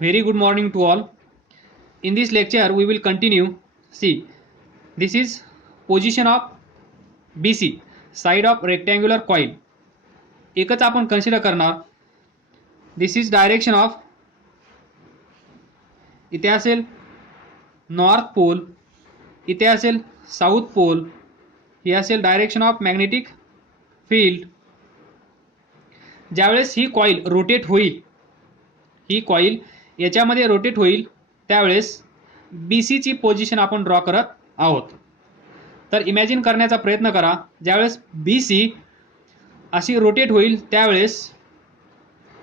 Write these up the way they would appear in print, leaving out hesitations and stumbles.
Very good morning to all. In this lecture, we will continue. See, this is position of BC, side of rectangular coil. एकच आपण consider करणार. दिस is direction of, इथे असेल north pole, इथे असेल south pole, ही असेल direction of magnetic field. ज्यावेळेस ही coil rotate होईल, ही कॉईल याच्यामध्ये रोटेट होईल, त्यावेळेस बी सीची पोझिशन आपण ड्रॉ करत आहोत. तर इमॅजिन करण्याचा प्रयत्न करा, ज्यावेळेस बी सी अशी रोटेट होईल त्यावेळेस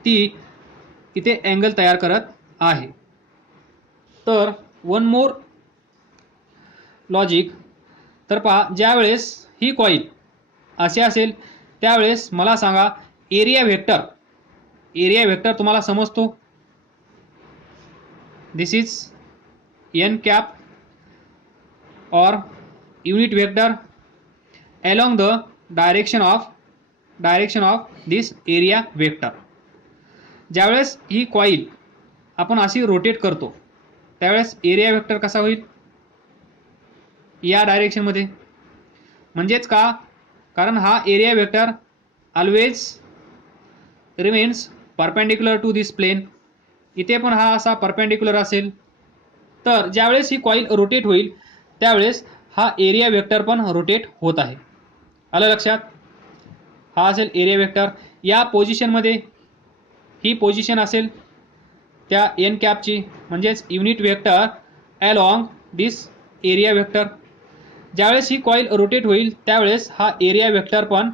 ती इथे अँगल तयार करत आहे. तर वन मोर लॉजिक. तर पहा, ज्यावेळेस ही कॉईल असे असेल त्यावेळेस मला सांगा एरिया वेक्टर. एरिया वेक्टर तुम्हाला समजतो. दिस इज एन कॅप और unit vector along the direction of this area vector. ज्यावेळेस ही कॉईल आपण अशी रोटेट करतो त्यावेळेस एरिया वेक्टर कसा होईल, या डायरेक्शन मध्ये. म्हणजेच का, कारण हा area vector always remains perpendicular to this plane. इथे पण हा असा परपेंडिक्युलर असेल. तर ज्यावेळेस ही कॉईल रोटेट होईल त्यावेळेस हा एरिया वेक्टर पण रोटेट होत आहे. आलं लक्षात. हा असेल एरिया वेक्टर. या पोझिशनमध्ये ही पोझिशन असेल त्या एन कॅपची, म्हणजेच युनिट वेक्टर अलॉंग दिस एरिया वेक्टर. ज्यावेळेस ही कॉईल रोटेट होईल त्यावेळेस हा एरिया वेक्टर पण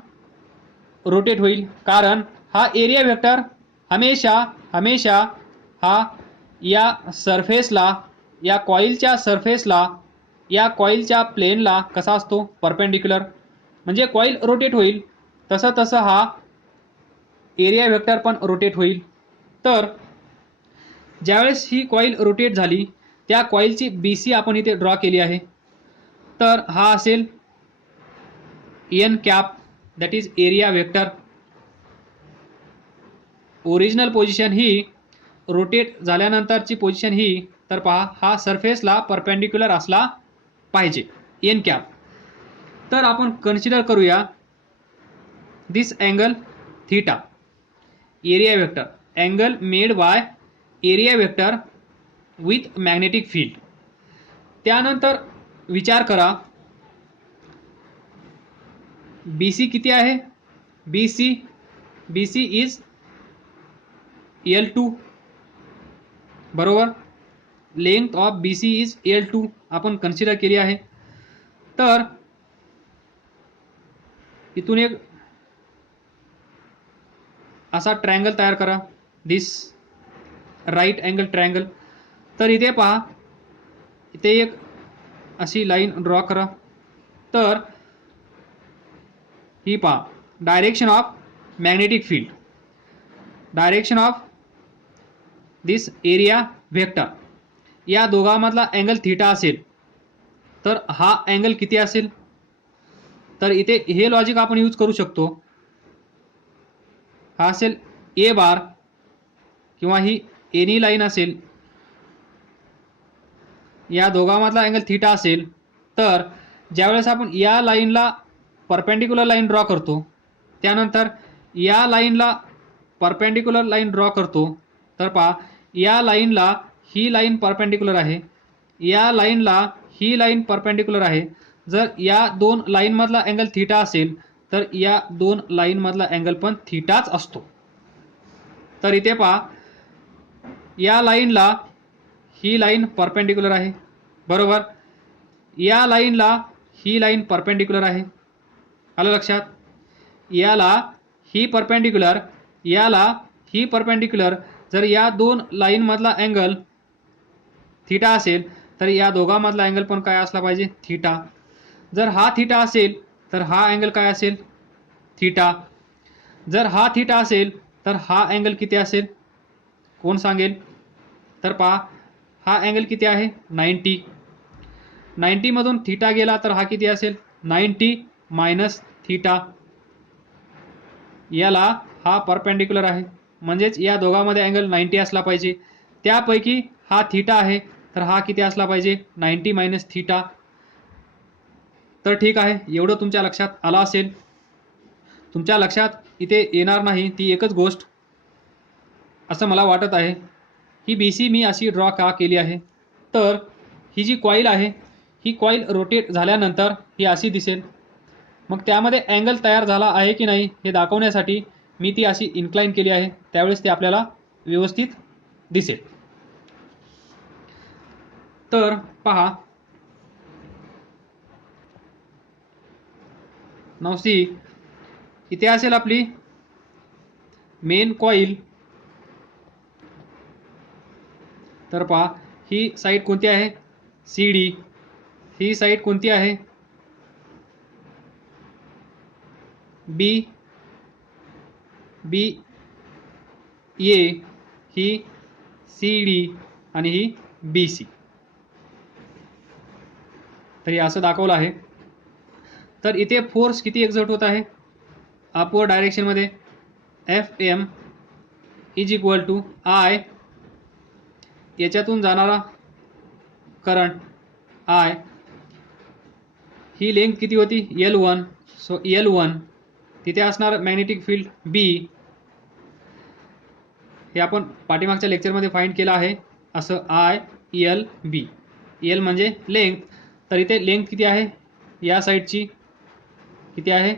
रोटेट होईल, कारण हा एरिया वेक्टर हमेशा हा या सरफेसला, या कॉईलच्या सरफेसला, या कॉईलच्या प्लेनला कसा असतो, परपेंडिक्युलर. म्हणजे कॉईल रोटेट होईल तसं तसं हा एरिया वेक्टर पण रोटेट होईल. तर ज्यावेळेस ही कॉईल रोटेट झाली त्या कॉईलची बी सी आपण इथे ड्रॉ केली आहे. तर हा असेल n cap, that is area vector. Original position ही, रोटेट झाल्यानंतरची पोझिशन ही, तर पहा हा सरफेसला परपेंडिक्युलर असला पाहिजे, एन कॅप. तर आपण कन्सिडर करूया this angle theta, area vector, angle made by area vector with magnetic field. त्यानंतर विचार करा बी सी किती आहे. बी सी इज L2, बरोबर. Length of B C is L2 आपण कन्सिडर केली आहे. तर इथून एक असा ट्रायंगल तयार करा, दिस राईट अँगल ट्रायंगल. तर इथे पहा, इथे एक अशी लाईन ड्रॉ करा. तर ही पहा direction of magnetic field, direction of this area vector, या दोघांमधला अँगल थीटा असेल. तर हा अँगल किती असेल, तर इथे हे लॉजिक आपण यूज करू शकतो. हा असेल ए बार, किंवा ही एनी लाईन असेल, या दोघांमधला अँगल थीटा असेल. तर ज्यावेळेस आपण या लाईनला परपेंडिक्युलर लाईन ड्रॉ करतो, त्यानंतर या लाईनला परपेंडिक्युलर लाईन ड्रॉ करतो, तर पहा या लाईनला ही लाईन परपेंडिक्युलर आहे, या लाईनला ही लाईन परपेंडिक्युलर आहे. जर या दोन लाईनमधला अँगल थीटा असेल तर या दोन लाईनमधला अँगल पण थीटाच असतो. तर इथे पहा या लाईनला ही लाईन परपेंडिक्युलर आहे, बरोबर. या लाईनला ही लाईन परपेंडिक्युलर आहे. आलं लक्षात. याला ही परपेंडिक्युलर, याला ही परपेंडिक्युलर. जर या दोन लाईनमधला अँगल थीटा असेल तर या दोघांमधला अँगल पण काय असला पाहिजे, थीटा. जर हा थीटा असेल तर हा अँगल काय असेल, थीटा. जर हा थीटा असेल तर हा अँगल किती असेल, कोण सांगेल. तर पहा हा अँगल किती आहे, 90. 90 मधून थीटा गेला तर हा किती असेल, 90 मायनस थीटा. याला हा परपेंडिक्युलर आहे, म्हणजेच या दोघांमध्ये अँगल 90 असला पाहिजे. त्यापैकी हा थीटा आहे, तर हा किती असला पाहिजे 90 मायनस थीटा. तर ठीक आहे, एवढं तुमच्या लक्षात आलं असेल. तुमच्या लक्षात इथे येणार नाही ती एकच गोष्ट असं मला वाटत आहे, ही BC मी अशी ड्रॉ का केली आहे. तर ही जी कॉईल आहे, ही कॉईल रोटेट झाल्यानंतर ही अशी दिसेल. मग त्यामध्ये अँगल तयार झाला आहे की नाही हे दाखवण्यासाठी मी ती अशी इन्क्लाइन केली आहे, त्यावेळेस ते आपल्याला व्यवस्थित दिसेल. तर पहा, नवसी इथे असेल आपली मेन कॉईल. तर पहा, ही साईड कोणती आहे CD, ही साईड कोणती आहे B, A, ही CD आणि ही BC. तर हे असं दाखवलं आहे. तर इथे फोर्स किती एक्झर्ट होत आहे अपवर्ड डायरेक्शनमध्ये, FM is equal to I, याच्यातून जाणारा करंट I, ही लेंथ किती होती L1, सो L1 तिथे असणार मॅग्नेटिक फील्ड B, हे आपण पाठीमागच्या लेक्चरमध्ये फाइंड केलं आहे असं ILB. L म्हणजे लेंथ, तर इथे लेंथ किती आहे या साईडची, किती आहे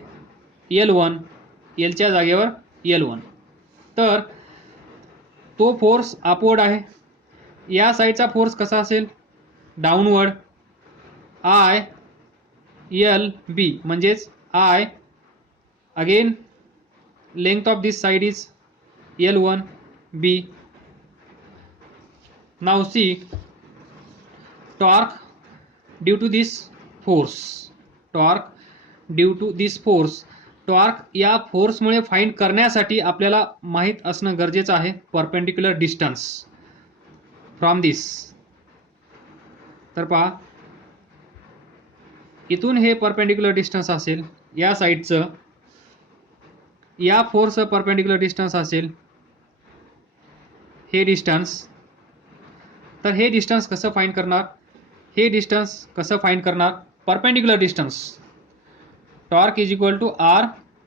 L1, Lच्या जागेवर L1. तर तो फोर्स अपवर्ड आहे. या साईडचा फोर्स कसा असेल डाऊनवर्ड, ILB म्हणजेच I again length of this side is L1B. Now see torque due to this force, torque due to this force. Torque या फोर्समुळे फाइंड करण्यासाठी आपल्याला माहीत असणं गरजेचं आहे परपेंडिक्युलर डिस्टन्स फ्रॉम दिस. तर पहा, इथून हे परपेंडिक्युलर डिस्टन्स असेल या साईडचं, या फोर्सचं परपेंडिक्युलर डिस्टन्स असेल हे डिस्टन्स. तर हे डिस्टन्स कसं फाइंड करणार, हे डिस्टन्स कसं फाइंड करणार, perpendicular distance torque is equal to R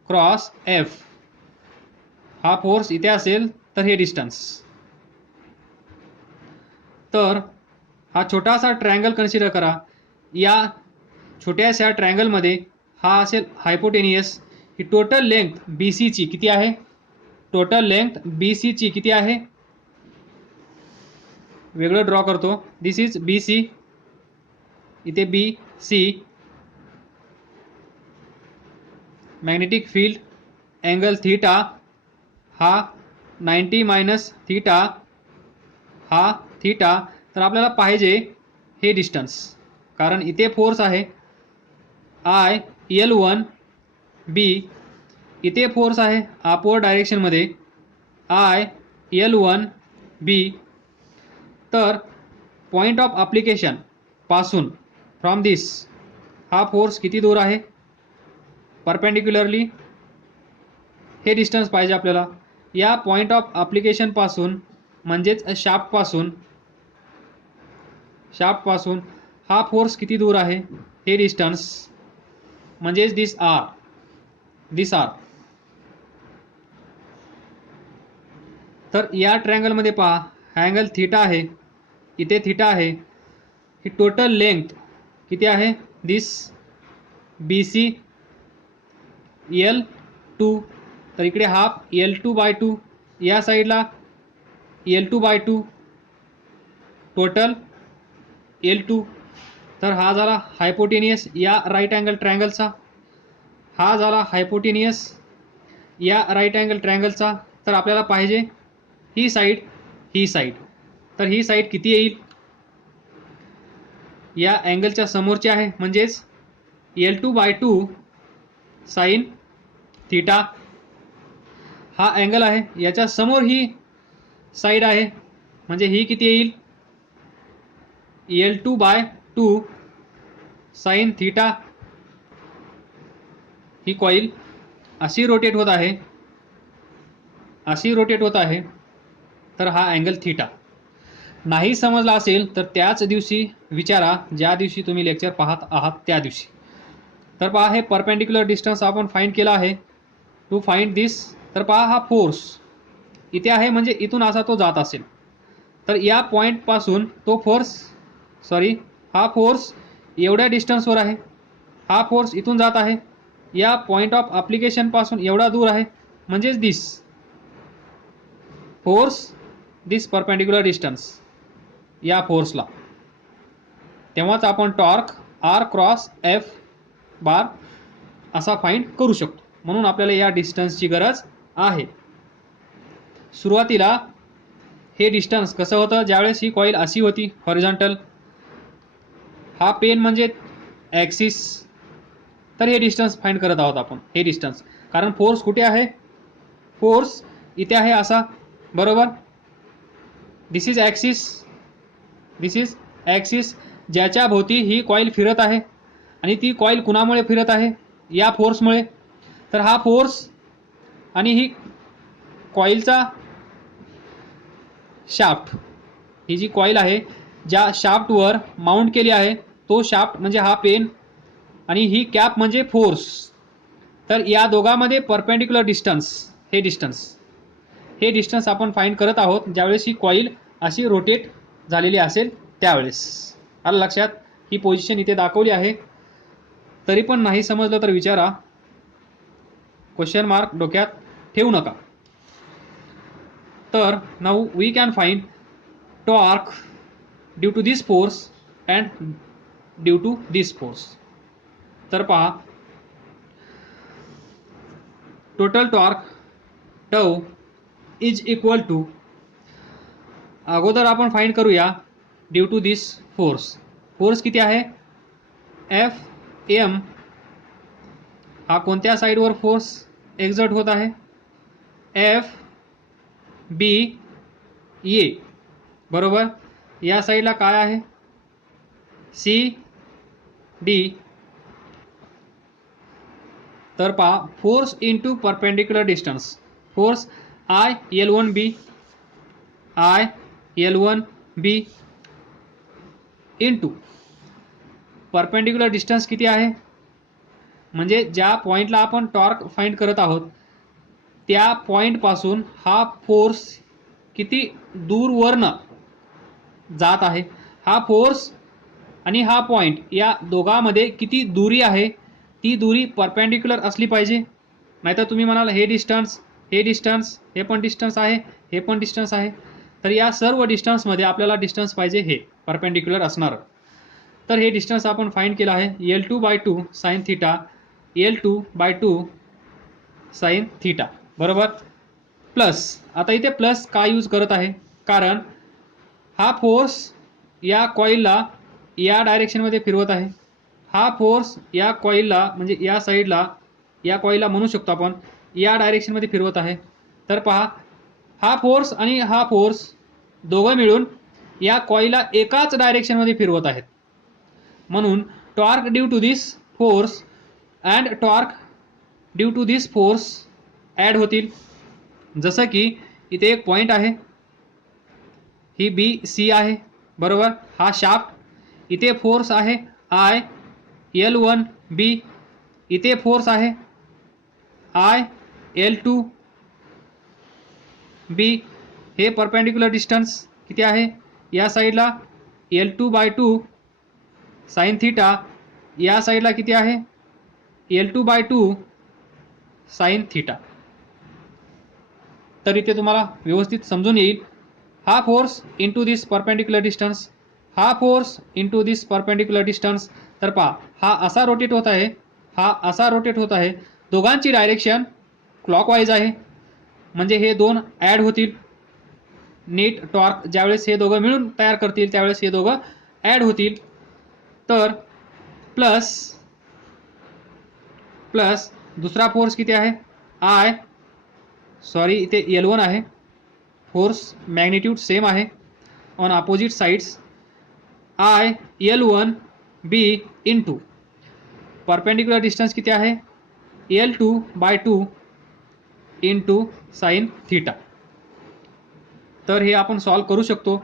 cross F. हा फोर्स इथे असेल तर हे डिस्टन्स. तर हा छोटासा ट्रायंगल कन्सिडर करा. या छोट्याशा ट्रायंगलमध्ये हा असेल हायपोटेनियस. ही टोटल लेंथ BC ची किती आहे, टोटल लेंथ BC ची किती आहे, वेगळं ड्रॉ करतो. दिस इज BC, इथे BC, magnetic field angle theta हा 90 मायनस थीटा, हा थीटा. तर आपल्याला पाहिजे हे डिस्टन्स, कारण इथे फोर्स आहे IL1B, इथे फोर्स आहे अपवर्ड डायरेक्शनमध्ये IL1B. तर पॉइंट ऑफ ॲप्लिकेशन पासून फ्रॉम दिस हा फोर्स किती दूर आहे परपेंडिक्युलरली, हे डिस्टन्स पाहिजे आपल्याला. या पॉइंट ऑफ ॲप्लिकेशन पासून म्हणजेच शाफ्ट पासून हा फोर्स किती दूर आहे हे डिस्टन्स म्हणजेच दिस आर. तर या ट्रायंगलमध्ये पहा, हा अँगल थीटा आहे, इथे थीटा आहे. ही टोटल लेंथ किती आहे दिस BC L2, तर इकडे हाफ L2/2, या साईडला L2/2, टोटल L2. तर हा झाला हायपोटेनियस या राईट अँगल ट्रायंगलचा, हा झाला हायपोटेनियस या राईट अँगल ट्रायंगलचा. तर आपल्याला पाहिजे ही साईड. तर ही साईड किती येईल, या अँगलच्या समोरची आहे, म्हणजेच L2/2 साइन थीटा. हा अँगल आहे, याच्या समोर ही साईड आहे, म्हणजे ही किती येईल L2/2 साइन थीटा. ही कॉईल अशी रोटेट होत आहे, तर हा अँगल थीटा. नाही समजला असेल तर त्याच दिवशी विचारा ज्या दिवशी तुम्ही लेक्चर पाहत आहात त्या दिवशी. तर पहा हे परपेंडिक्युलर डिस्टन्स आपण फाइंड केला आहे. टू फाइंड दिस, तर पहा हा फोर्स इथे आहे म्हणजे इथून असा तो जात असेल तर या पॉईंटपासून तो हा फोर्स एवढ्या डिस्टन्सवर आहे. हा फोर्स इथून जात आहे या पॉईंट ऑफ ॲप्लिकेशनपासून एवढा दूर आहे म्हणजेच दिस परपेंडिक्युलर डिस्टन्स या फोर्सला. तेव्हाच आपण torque R cross F bar असा फाइंड करू शकतो. म्हणून आपल्याला या डिस्टन्सची गरज आहे. सुरुवातीला हे डिस्टन्स कसं होतं, ज्यावेळेस ही कॉईल अशी होती हॉरिझॉन्टल, हा पेन म्हणजे ॲक्सिस, तर हे डिस्टन्स फाइंड करत आहोत आपण. हे डिस्टन्स कारण फोर्स कुठे आहे, फोर्स इथे आहे असा, बरोबर. दिस इज ॲक्सिस ज्याच्या भोवती ही कॉईल फिरत आहे आणि ती कॉईल कुणामुळे फिरत आहे, या फोर्समुळे. तर हा फोर्स आणि ही कॉईलचा शाफ्ट, ही जी कॉईल आहे ज्या शाफ्टवर माउंट केली आहे तो शाफ्ट म्हणजे हा पेन आणि ही कॅप म्हणजे फोर्स. तर या दोघांमध्ये परपेंडिक्युलर डिस्टन्स हे डिस्टन्स आपण फाइंड करत आहोत ज्यावेळेस ही कॉईल अशी रोटेट झालेली असेल त्यावेळेस. आलं लक्षात. ही पोझिशन इथे दाखवली आहे. तरी पण नाही समजलं तर विचारा, क्वेश्चन मार्क डोक्यात ठेवू नका. तर now we can find torque due to this force and due to this force. तर पहा total torque tau is equal to, अगोदर आपण फाइंड करूया ड्यू टू दिस फोर्स किती आहे, एफ एम. हा कोणत्या साईडवर फोर्स एक्झर्ट होत आहे, एफ बी ए, बरोबर. या साईडला काय आहे, सी डी. तर पहा force into perpendicular distance, force I L one B into perpendicular distance किती आहे, म्हणजे ज्या पॉईंटला आपण टॉर्क फाइंड करत आहोत त्या पॉईंटपासून हा फोर्स किती दूरवरनं जात आहे. हा फोर्स आणि हा पॉईंट या दोघांमध्ये किती दूरी आहे, ती दूरी परपेंडिक्युलर असली पाहिजे. नाहीतर तुम्ही म्हणाल हे डिस्टन्स, हे पण डिस्टन्स आहे, हे पण डिस्टन्स आहे. तर या सर्व डिस्टन्समध्ये आपल्याला डिस्टन्स पाहिजे हे परपेंडिक्युलर असणार. तर हे डिस्टन्स आपण फाइंड केलं आहे L2/2 sine theta, L2/2 sine theta, बरोबर. प्लस, आता इथे प्लस का यूज करत आहे, कारण हा फोर्स या कॉईलला या डायरेक्शनमध्ये फिरवत आहे. हा फोर्स या कॉईलला म्हणजे या साईडला, या कॉईलला म्हणू शकतो आपण या डायरेक्शनमध्ये फिरवत आहे. तर पहा हा फोर्स आणि हा फोर्स दोघं मिळून या कॉईलला एकाच डायरेक्शनमध्ये फिरवत आहेत. म्हणून torque due to this force and torque due to this force add होतील. जसं की इथे एक पॉईंट आहे, ही बी सी आहे, बरोबर. हा शाफ्ट, इथे फोर्स आहे आय L1 बी, इथे फोर्स आहे आय L2 बी. हे परपेंडिक्युलर डिस्टन्स किती आहे, या साईडला L2/2 साइन थिटा, या साईडला किती आहे L2/2 साइन थिटा. तर इथे तुम्हाला व्यवस्थित समजून येईल. हा फोर्स इंटू दिस परपेंडिक्युलर डिस्टन्स, हा फोर्स इंटू दिस परपेंडिक्युलर डिस्टन्स. तर पहा हा असा रोटेट होत आहे, हा असा रोटेट होत आहे. दोघांची डायरेक्शन क्लॉकवाईज आहे म्हणजे हे दोन ॲड होतील. नेट टॉर्क ज्यावेळेस हे दोघं मिळून तयार करतील त्यावेळेस हे दोघं ॲड होतील. तर प्लस दुसरा फोर्स किती आहे, इथे L1 आहे. फोर्स मॅग्निट्यूड सेम आहे on opposite sides, I L1 B into perpendicular distance किती आहे L2/2 इंटू साइन थिटा. तर हे आपण सॉल्व करू शकतो.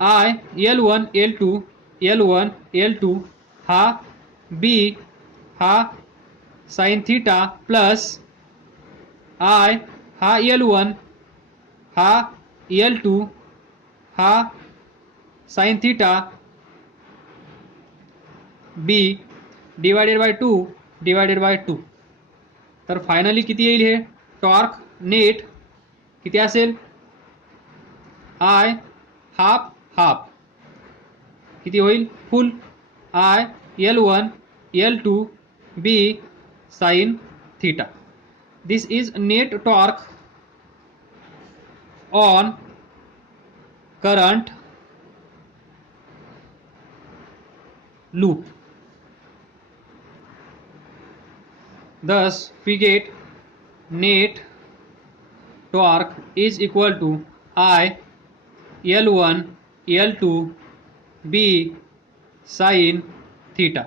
I L1 L2 L1 L2 हा B हा साइन थीटा प्लस I हा L1 हा L2 हा sine theta B divided by 2 divided by 2. तर फायनली किती येईल हे टॉर्क नेट किती असेल I हाफ हाफ किती होईल फुल I L1 L2 B sine theta. This is net torque on current loop. Thus we get net torque is equal to I L1 L2 B sin theta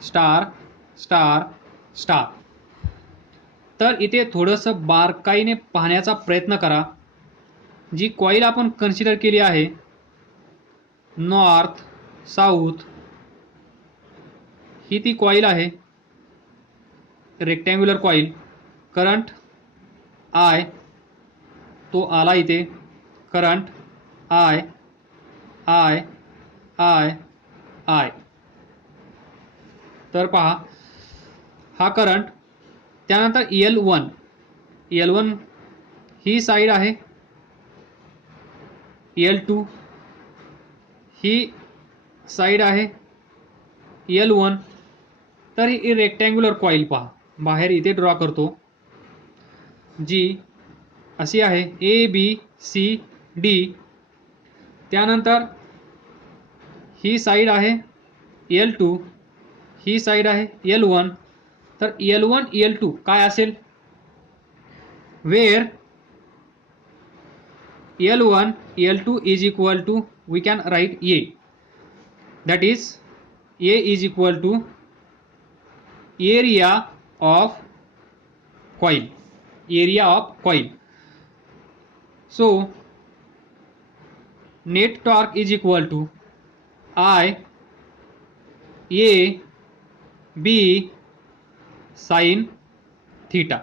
star star star. तर इथे थोडंसं बारकाईने पाहण्याचा प्रयत्न करा. जी coil आपण consider केली आहे नॉर्थ साऊथ ही ती कॉईल आहे रेक्टँग्युलर कॉईल. करंट आय तो आला इथे current I I I I. तर पहा हा करंट त्यानंतर L1 ही साईड आहे L2 ही साईड आहे L1. तर ही रेक्टँग्युलर कॉईल पहा बाहेर इथे ड्रॉ करतो जी अशी आहे ABCD. त्यानंतर ही साईड आहे L2 ही साईड आहे L1. तर L1 L2 काय असेल where L1 L2 is equal to we can write A. That is A is equal to area of coil area of coil. So net torque is equal to I A B sine theta.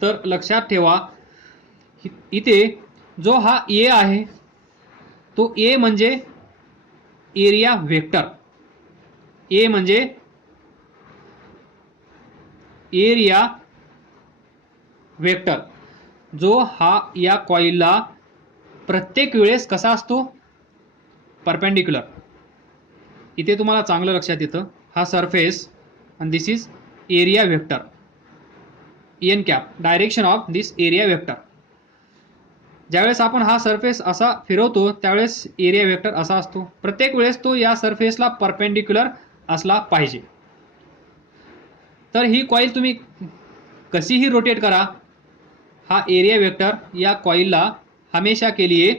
तर लक्षात ठेवा इथे जो हा A आहे तो A म्हणजे area vector. A म्हणजे एरिया वेक्टर जो हा या कॉईलला प्रत्येक वेळेस कसा असतो परपेंडिक्युलर. इथे तुम्हाला चांगलं लक्षात येतं हा सरफेस आणि this is area vector n cap direction of this area vector. ज्यावेळेस आपण हा सरफेस असा फिरवतो त्यावेळेस एरिया वेक्टर असा असतो. प्रत्येक वेळेस तो या सरफेसला परपेंडिक्युलर असला पाहिजे. तर ही कॉईल तुम्ही कशीही रोटेट करा हा एरिया वेक्टर या कॉईलला हमेशा के लिए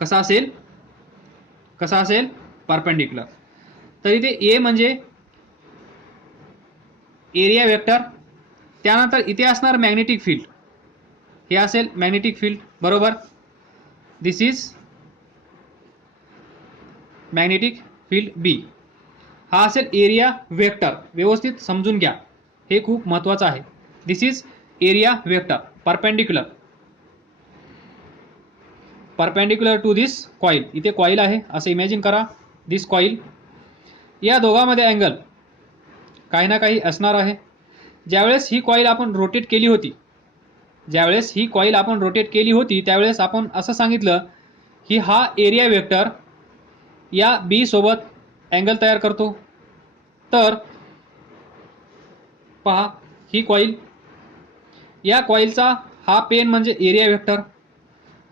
कसा असेल परपेंडिक्युलर. तर इथे ए म्हणजे एरिया वेक्टर. त्यानंतर इथे असणार मॅग्नेटिक फील्ड हे असेल मॅग्नेटिक फील्ड बरोबर. दिस इज मॅग्नेटिक फील्ड बी. हा असेल एरिया वेक्टर. व्यवस्थित समजून घ्या हे खूप महत्त्वाचं आहे. This is area vector perpendicular to this coil. इथे कॉईल आहे असं इमॅजिन करा दिस कॉईल. या दोघांमध्ये अँगल काही ना काही असणार आहे. ज्यावेळेस ही कॉईल आपण रोटेट केली होती त्यावेळेस आपण असं सांगितलं की हा एरिया वेक्टर या बी सोबत अँगल तयार करतो. तर पहा ही कॉईल या कॉईलचा हा पेन म्हणजे एरिया वेक्टर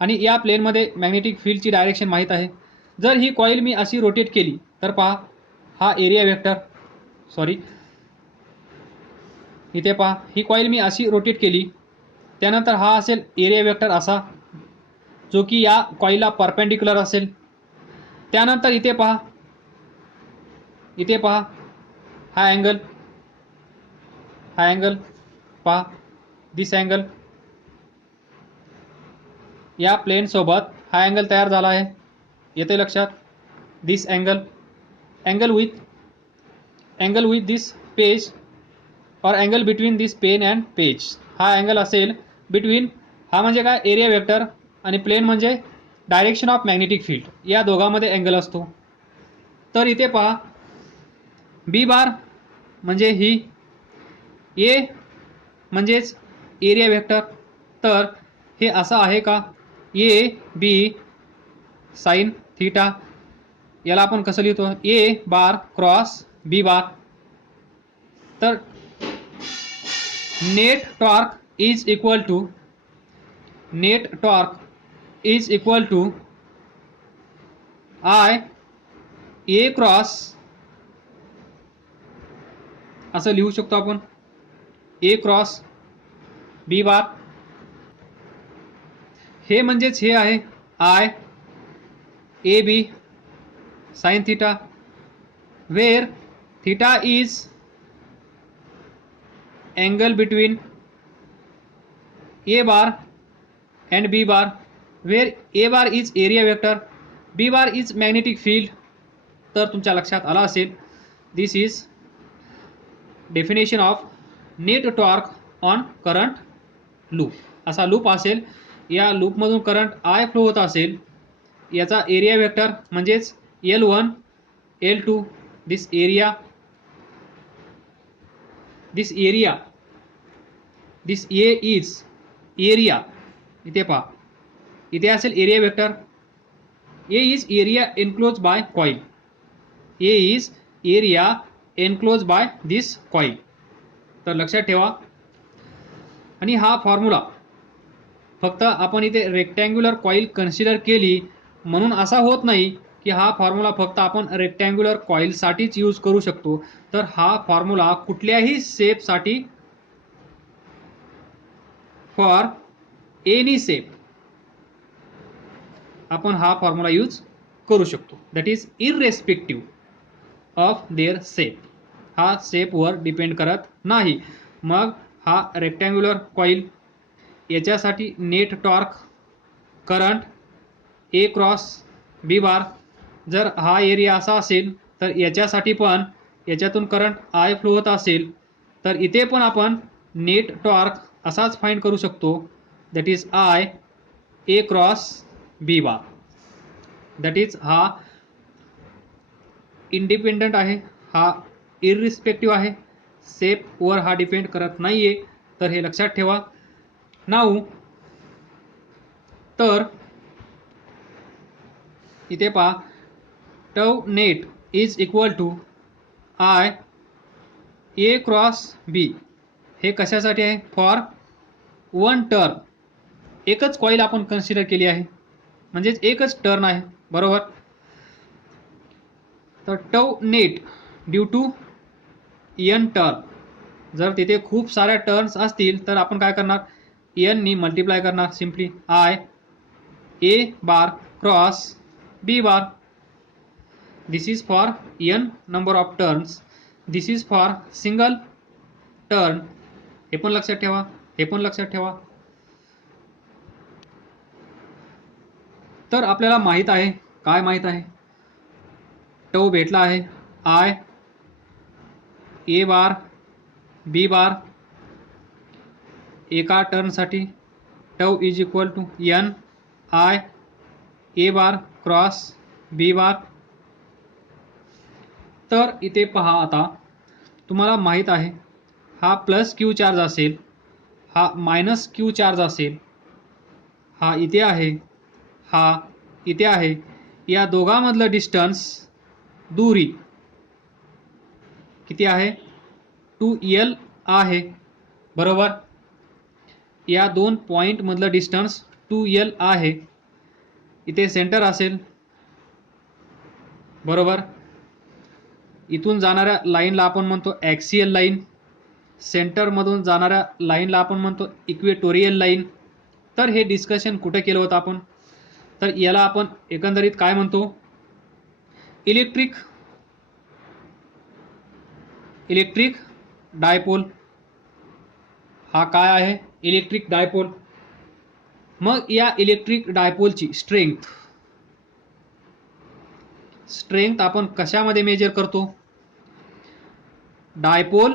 आणि या प्लेनमध्ये मॅग्नेटिक फील्डची डायरेक्शन माहीत आहे. जर ही कॉईल मी अशी रोटेट केली तर पहा हा एरिया वेक्टर इथे पहा ही कॉईल मी अशी रोटेट केली त्यानंतर हा असेल एरिया वेक्टर असा जो की या कॉईलला परपेंडिक्युलर असेल. त्यानंतर इथे पहा हा अँगल पहा दिस अँगल या प्लेन सोबत हा अँगल तयार झाला आहे, येते लक्षात. This angle with this page or angle between this pen and page. हा अँगल असेल बिटवीन, हा म्हणजे काय, एरिया वेक्टर, आणि प्लेन म्हणजे डायरेक्शन ऑफ मॅग्नेटिक फील्ड, या दोघांमध्ये अँगल असतो. तर इथे पहा, बी बार म्हणजे ही, ए म्हणजेच एरिया वेक्टर. तर हे असं आहे का, ए बी साइन थीटा, याला आपण कसं लिहितो, ए बार क्रॉस बी बार. तर net torque is equal to I A cross, असं लिहू शकतो आपण, ए क्रॉस बी बार. हे म्हणजेच हे आहे I A B sine theta, where theta is angle between A bar and B bar, where A bar is area vector, B bar is magnetic field. तर तुमच्या लक्षात आला असेल, this is definition of net torque on current loop. असा loop असेल, या लूपमधून current I flow होत असेल, याचा एरिया वेक्टर म्हणजेच L1 L2, this area this A is area, इथे पहा, इथे असेल area vector, A is area enclose by coil, A is area enclose by this coil. तर लक्षात ठेवा. आणि हा फॉर्म्युला फक्त आपण इथे रेक्टँग्युलर कॉईल कन्सिडर केली म्हणून असा होत नाही की हा फॉर्म्युला फक्त आपण रेक्टँग्युलर कॉईलसाठीच यूज करू शकतो. तर हा फॉर्म्युला कुठल्याही शेपसाठी, फॉर एनी शेप, आपण हा फॉर्म्युला यूज करू शकतो. That is इररेस्पेक्टिव्ह of their shape. हा शेपवर डिपेंड करत नाही. मग हा रेक्टँग्युलर कॉईल, याच्यासाठी नेट टॉर्क करंट ए क्रॉस बी बार, जर हा एरिया असा असेल तर याच्यासाठी पण याच्यातून करंट आय फ्लो होत असेल, तर इथे पण आपण नेट टॉर्क असाच फाइंड करू शकतो, that is I A cross B bar. That is हा इंडिपेंडंट आहे, हा इररिस्पेक्टिव्ह आहे, शेपवर हा डिपेंड करत नाहीये. तर हे लक्षात ठेवा. नाऊ तर इथे पहा, tau net is equal to I A cross B. हे कशासाठी आहे, फॉर वन टर्न, एकच कॉईल आपण कन्सिडर केली आहे, म्हणजेच एकच टर्न आहे, बरोबर. तर tau net due to n turn, जर तिथे खूप साऱ्या टर्न्स असतील तर आपण काय करणार, एन नी मल्टिप्लाय करणार, simply I A bar cross B bar. This is for N number of turns, this is for single turn. हे पण लक्षात ठेवा, हे पण लक्षात ठेवा. तर आपल्याला माहित आहे, काय माहित आहे, टव भेटला आहे, I A bar B bar, एका टर्नसाठी tau is equal to n I A bar cross B bar. तर इथे पहा, आता तुम्हाला माहित आहे, हा प्लस क्यू चार्ज असेल, हा मायनस क्यू चार्ज असेल, हा इथे आहे, हा इथे आहे, या दोघांमधलं डिस्टन्स, दूरी किती आहे, 2L आहे, बरोबर. या दोन पॉइंट मधलं डिस्टन्स 2L आहे. इथे सेंटर असेल, बरोबर. इथून जाणाऱ्या लाईनला आपण म्हणतो ॲक्सियल लाईन, सेंटरमधून जाणाऱ्या लाईनला आपण म्हणतो इक्वेटोरियल लाईन. तर हे डिस्कशन कुठे केलं होतं आपण, तर याला आपण एकंदरीत काय म्हणतो, इलेक्ट्रिक डायपोल. हा काय आहे, इलेक्ट्रिक डायपोल. मग या इलेक्ट्रिक डायपोलची स्ट्रेंथ आपण कशामध्ये मेजर करतो? डायपोल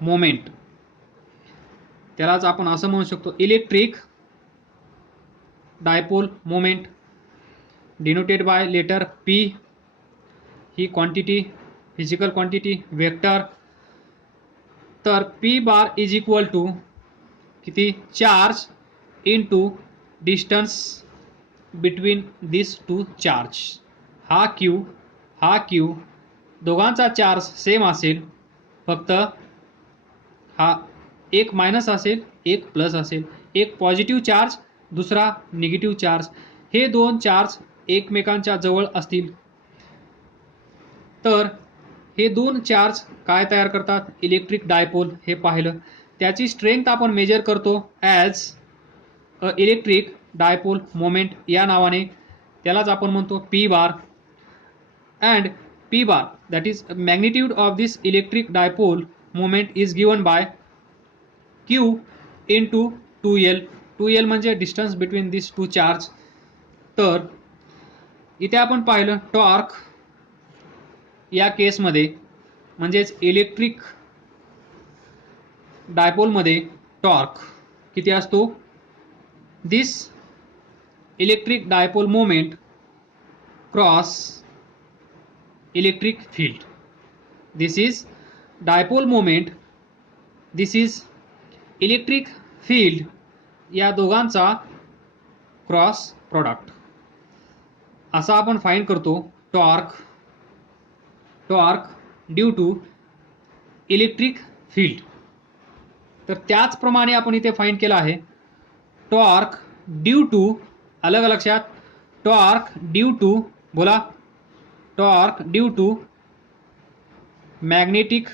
मोमेंट, त्यालाच आपण असं म्हणू शकतो electric dipole moment, denoted by letter P. ही क्वांटिटी, फिजिकल क्वांटिटी, वेक्टर. तर P bar is equal to किती? Charge into distance between this two charge. हा Q दोघांचा चार्ज सेम असेल, फक्त हा एक मायनस असेल, एक प्लस असेल, एक पॉझिटिव्ह चार्ज, दुसरा निगेटिव्ह चार्ज. हे दोन चार्ज एकमेकांच्या जवळ असतील तर हे दोन चार्ज काय तयार करतात? Electric dipole. हे पाहिलं. त्याची स्ट्रेंथ आपण मेजर करतो as a electric dipole moment या नावाने. त्यालाच आपण म्हणतो P bar. And P bar that is magnitude of this electric dipole moment is given by Q into 2L. 2L म्हणजे distance between this two charge. तर इथे आपण पाहिलं टॉर्क या केसमध्ये, म्हणजेच इलेक्ट्रिक डायपोलमध्ये टॉर्क किती असतो? This electric dipole moment cross electric field. This is dipole moment, this is electric field, या दोघांचा क्रॉस प्रॉडक्ट असा आपण फाइंड करतो torque due to electric field. तर त्याचप्रमाणे आपण इथे फाइंड केला आहे टॉर्क ड्यू टू, अलग लक्षात, टॉर्क ड्यू टू, बोला, torque due to magnetic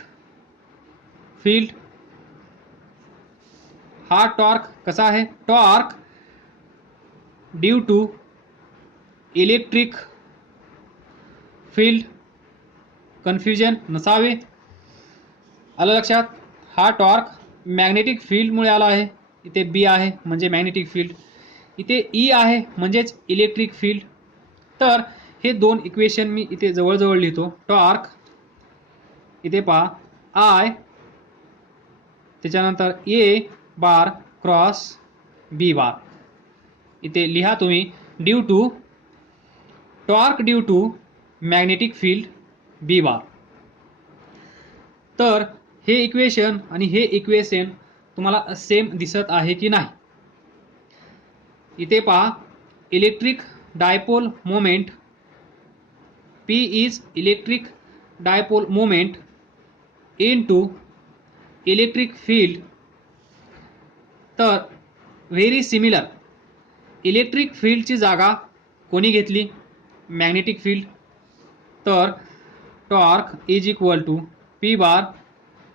field. हा टॉर्क कसा आहे? Torque due to electric field. Confusion नसावे, आलं लक्षात. हा टॉर्क मॅग्नेटिक फील्डमुळे आला आहे. इथे B आहे म्हणजे मॅग्नेटिक फील्ड, इथे E आहे म्हणजेच इलेक्ट्रिक फील्ड. तर हे दोन इक्वेशन मी इथे जवळजवळ लिहितो. टॉर्क इथे पहा I, त्याच्यानंतर A bar cross B bar. इथे लिहा तुम्ही due to, torque due to magnetic field B bar. तर हे इक्वेशन आणि हे इक्वेशन तुम्हाला सेम दिसत आहे की नाही? इथे पहा electric dipole moment, P is electric dipole moment into electric field. तर व्हेरी सिमिलर, इलेक्ट्रिक फील्डची जागा कोणी घेतली? Magnetic field. तर torque is equal to P bar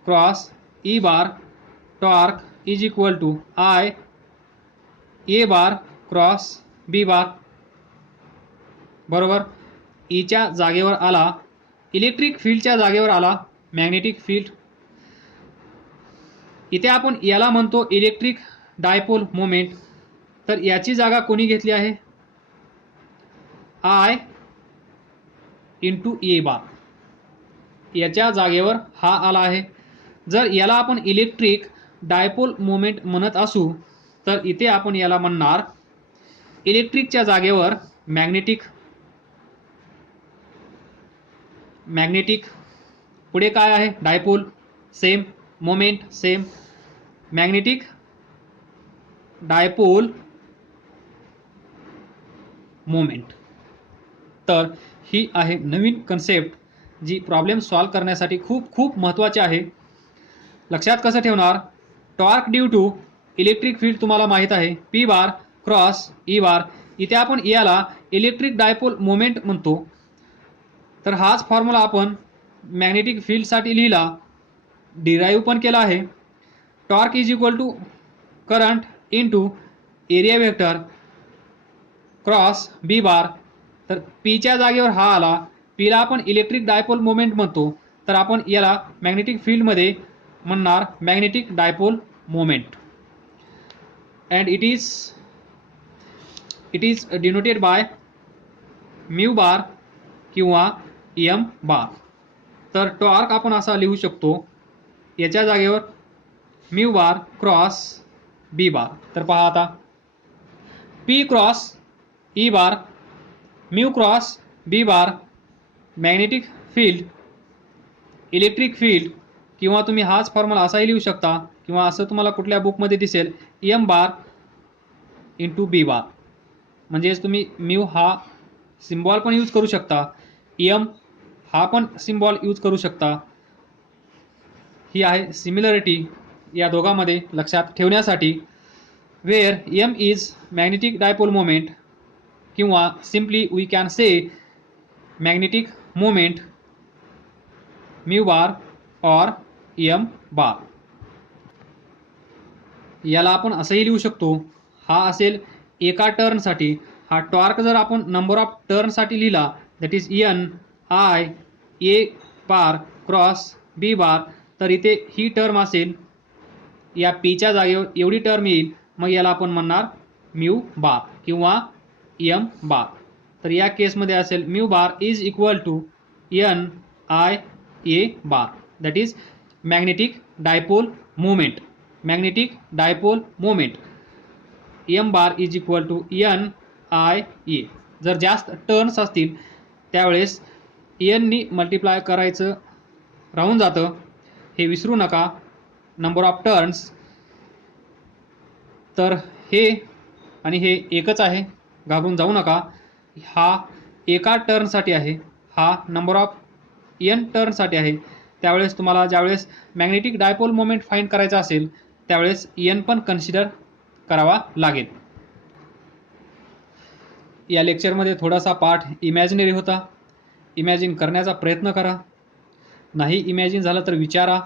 cross E bar. Torque is equal to I A bar cross B bar. बरोबर. ईच्या जागेवर आला इलेक्ट्रिक फील्डच्या जागेवर आला मॅग्नेटिक फील्ड. इथे आपण याला म्हणतो इलेक्ट्रिक डायपोल मोमेंट. तर याची जागा कोणी घेतली आहे? I इंटू A बार. याच्या जागेवर हा आला आहे. जर याला आपण इलेक्ट्रिक डायपोल मोमेंट म्हणत असू तर इथे आपण याला म्हणणार इलेक्ट्रिकच्या जागेवर मॅग्नेटिक. पुढे काय आहे? Dipole, same. Moment same. Magnetic dipole moment. तर ही आहे नवीन कन्सेप्ट जी प्रॉब्लेम सॉल्व करण्यासाठी खूप खूप महत्त्वाची आहे. लक्षात कसं ठेवणार? Torque due to electric field तुम्हाला माहीत आहे P bar cross E bar. इथे आपण याला इलेक्ट्रिक डायपोल मोमेंट म्हणतो. तर हाच फॉर्म्युला आपण मॅग्नेटिक फील्डसाठी लिहिला, डिराईव्ह पण केला आहे. Torque is equal to current into area vector cross B bar. तर Pच्या जागेवर हा आला. Pला आपण इलेक्ट्रिक डायपोल मोमेंट म्हणतो. तर आपण याला मॅग्नेटिक फील्डमध्ये म्हणणार magnetic dipole moment, and it is denoted by mu bar किंवा एम बार. तर टॉर्क आपण असा लिहू शकतो, याच्या जागेवर mu bar cross B bar. तर पहा आता P cross E bar mu cross B bar magnetic field, electric field, किंवा तुम्ही हाच फॉर्म्युला असाही लिहू शकता, किंवा असं तुम्हाला कुठल्या बुकमध्ये दिसेल M bar into B bar. म्हणजेच तुम्ही म्यू हा सिम्बॉल पण यूज करू शकता, एम हा पण सिम्बॉल यूज करू शकता. ही आहे सिमिलरिटी या दोघांमध्ये लक्षात ठेवण्यासाठी. Where M is magnetic dipole moment, किंवा simply we can say magnetic moment mu bar और एम बार. याला आपण असंही लिहू शकतो, हा असेल एका टर्नसाठी. हा टॉर्क जर आपण नंबर ऑफ टर्नसाठी लिहिला, that is N I A bar cross B bar, तर इथे ही टर्म असेल, या पीच्या जागेवर एवढी टर्म येईल, मग याला आपण म्हणणार म्यू बार किंवा एम बार. तर या केसमध्ये असेल mu bar is equal to n I A bar, that is magnetic dipole moment. Magnetic dipole moment M bar is equal to n I A. जर जास्त टर्न्स असतील त्यावेळेस एननी मल्टिप्लाय करायचं राहून जातं, हे विसरू नका, नंबर ऑफ टर्न्स. तर हे आणि हे एकच आहे, घाबरून जाऊ नका. हा एका टर्नसाठी आहे, हा नंबर ऑफ एन टर्नसाठी आहे. त्यावेळेस तुम्हाला ज्यावेळेस मॅग्नेटिक डायपोल मोमेंट फाइंड करायचा असेल त्यावेळेस एन पण कन्सिडर करावा लागेल. या लेक्चरमध्ये थोडासा पार्ट इमॅजिनरी होता, इमॅजिन करण्याचा प्रयत्न करा. नाही इमॅजिन झालं तर विचारा,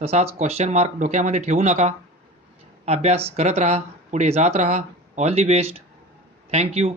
तसाच क्वेश्चन मार्क डोक्यामध्ये ठेवू नका. अभ्यास करत राहा, पुढे जात राहा. All the best. थँक्यू.